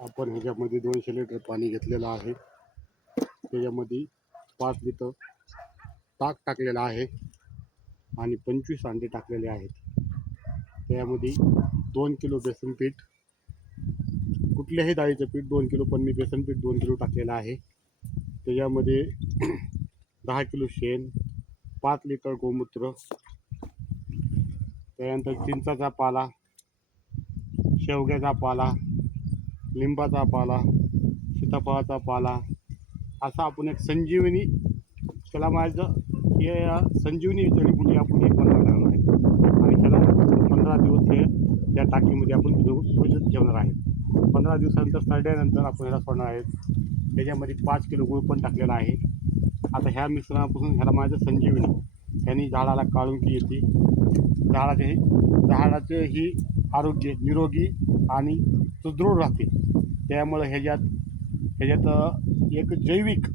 आपण ह्याच्यामध्ये 200 लिटर पाणी घेतलेलं आहे. त्याच्यामध्ये 5 लिटर ताक टाकलेलं आहे आणि 25 अंडे टाकलेले आहेत. त्यामध्ये 2 किलो बेसन पीठ, कुठल्याही डाळीचं पीठ 2 किलो, पण मी बेसन पीठ 2 किलो टाकलेलं आहे. त्याच्यामध्ये 10 किलो शेण, 5 लिटर गोमूत्र, त्यानंतर चिंचाचा पाला, शेवग्याचा पाला, लिंबाचा पाला, सीताफळाचा पाला, असा आपण एक संजीवनी, त्याला माझं हे संजीवनी जडीबुटी आपण एक बनवणार आहे आणि त्याला 15 दिवस हे त्या टाकीमध्ये आपण भिजत ठेवणार आहे. 15 दिवसानंतर सरड्यानंतर आपण ह्याला सोडणार आहे. त्याच्यामध्ये 5 किलो गूळ पण टाकलेला आहे. आता ह्या मिश्रणापासून ह्याला माझं संजीवनी, ह्यानी झाडाला काळुंकी येते, झाडाचे ही आरोग्य निरोगी आणि सुदृढ राहते. त्यामुळे ह्याच्यात एक जैविक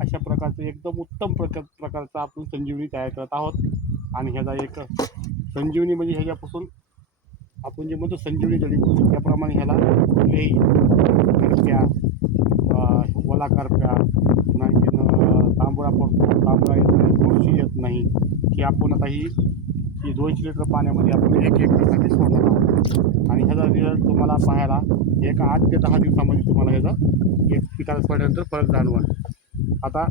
अशा प्रकारचं एकदम उत्तम प्रकारचा आपण संजीवनी तयार करत आहोत. आणि ह्याचा एक संजीवनी म्हणजे ह्याच्यापासून आपण जे म्हणतो संजीवनी जडीबुटी, त्याप्रमाणे ह्याला कुठलेही करप्या, ओला करप्या, आणखीन तांबळा पडतो, तांबळा येत नाही, बुरशी येत नाही. की आपण आता ही 200 लिटर पाण्यामध्ये आपण 1 एकरसाठी सोडणार आहोत. आणि ह्याचा रिझल्ट तुम्हाला पाहायला एक 8 ते 10 दिवसामध्ये तुम्हाला ह्याचा एक पिकाला सोडल्यानंतर फरक जाणवल. आता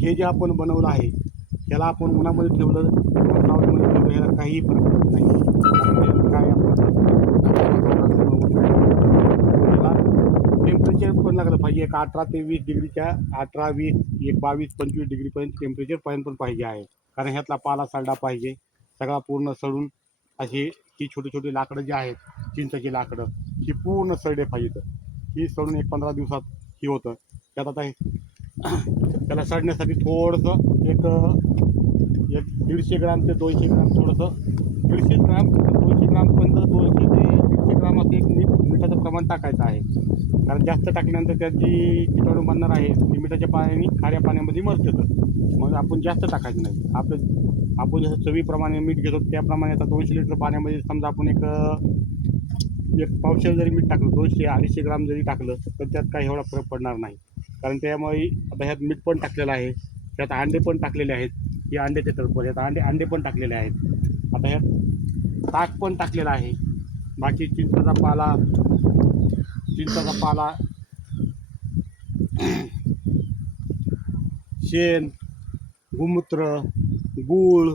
हे जे आपण बनवलं आहे ह्याला आपण उन्हामध्ये ठेवलं किंवा सावलीमध्ये ठेवलं, ह्याला काहीही फरक पडत नाही. काय ह्याला टेम्परेचर पण लागलं पाहिजे, एक 18 ते 20 डिग्रीच्या, 18, 20, एक 22, 25 डिग्रीपर्यंत टेम्परेचर पण पाहिजे आहे. कारण ह्यातला पाला सडला पाहिजे, सगळा पूर्ण सडून अशी ही छोटी छोटी लाकडं जी आहेत, चिंचेची लाकडं, ही पूर्ण सडले पाहिजेत. ही सडून एक 15 दिवसात ही होतं. त्यात आता त्याला सडण्यासाठी थोडंसं एक 150 ग्राम ते 200 ग्राम, थोडंसं 150 ग्राम 200 ग्रामपर्यंत, 200 ते 150 ग्राम असं एक मिठाचं प्रमाण टाकायचं आहे. कारण जास्त टाकल्यानंतर त्यात जी किटाणू बनणार आहे ती मिठाच्या पाण्याने खाऱ्या पाण्यामध्ये मरतात. मग आपण जास्त टाकायचं नाही. आपण जसं चवीप्रमाणे मीठ घेतो त्याप्रमाणे आता 200 लिटर पाण्यामध्ये समजा आपण एक पावशेर जरी मीठ टाकलं, 200-250 ग्राम जरी टाकलं तर त्यात काही एवढा फरक पडणार नाही. कारण त्यामुळे आता ह्यात मीठ पण टाकलेलं आहे, त्यात अंडे पण टाकलेले आहेत. हे अंड्याचे तळपड, यात अंडे पण टाकलेले आहेत. आता ह्यात ताक पण टाकलेलं आहे. बाकी चिंचाचा पाला, शेण, गोमूत्र, गूळ,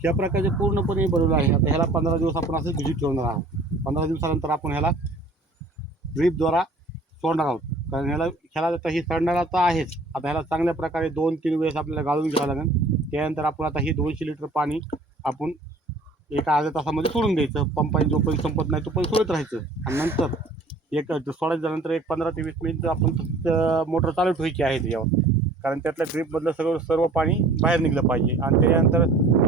ह्या प्रकारचे पूर्णपणे बनवलं आहे. आता ह्याला 15 दिवस आपण असं भिजत ठेवणार आहोत. 15 दिवसानंतर आपण ह्याला ड्रीपद्वारा सोडणार आहोत. कारण ह्याला आता ही सडणारा तर आहेच. आता ह्याला चांगल्या प्रकारे 2-3 वेळेस आपल्याला गाळून घ्यावं लागेल. त्यानंतर आपण आता ही 200 लिटर पाणी आपण एका अर्ध्या तासामध्ये सोडून द्यायचं. पंपाने जोपर्यंत संपत नाही तोपर्यंत सोडत राहायचं. आणि नंतर सोडायच्यानंतर एक 15 ते 20 मिनिट आपण फक्त मोटर चालू ठेवायची आहे त्याच्यावर. कारण त्यातल्या ड्रीपमधलं सर्व पाणी बाहेर निघलं पाहिजे. आणि त्याच्यानंतर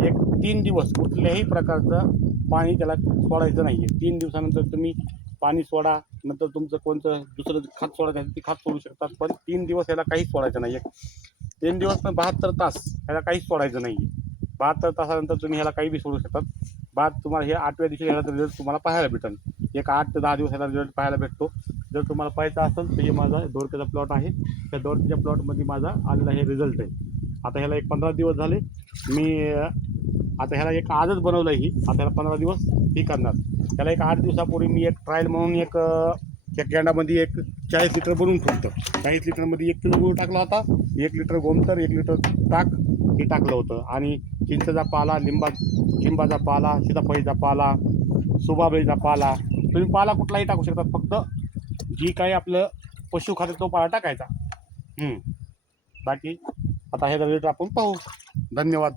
एक 3 दिवस कुठल्याही प्रकारचं पाणी त्याला सोडायचं नाही आहे. 3 दिवसानंतर तुम्ही पाणी सोडा, नंतर तुमचं कोणतं दुसरं खत सोडायचं आहे ते खत सोडू शकतात. पण 3 दिवस ह्याला काहीच सोडायचं नाही आहे. 3 दिवस पण 72 तास ह्याला काहीच सोडायचं नाही आहे. 72 तासानंतर तुम्ही ह्याला काही बी सोडू शकतात. बाद तुम्हाला हे 8व्या दिवशी ह्याला रिझल्ट तुम्हाला पाहायला भेटेल. एक 8 ते 10 दिवस ह्याला रिझल्ट पाहायला भेटतो. जर तुम्हाला पाहायचं असेल तर हे माझा दोडक्याचा प्लॉट आहे. त्या दोडक्याच्या प्लॉटमध्ये माझा आलेला हे रिझल्ट आहे. आता ह्याला एक 15 दिवस झाले. आता ह्याला एक आजच बनवलं ही. आता ह्याला 15 दिवस ही करणार. त्याला एक 8 दिवसापूर्वी मी एक ट्रायल म्हणून एक कॅन्डामध्ये एक 40 लिटर बनवून ठेवतं. 40 लिटरमध्ये 1 किलो गूळ टाकला होता, 1 लिटर गोमूत्र, 1 लिटर ताक हे टाकलं होतं. आणि चिंचेचा पाला, लिंबाचा पाला, सीताफळीचा पाला, सुबाबळीचा पाला, तुम्ही पाला कुठलाही टाकू शकता. फक्त जी काही आपलं पशु खाते तो पाला टाकायचा. बाकी आता हे रिझल्ट आपण पाहू. धन्यवाद.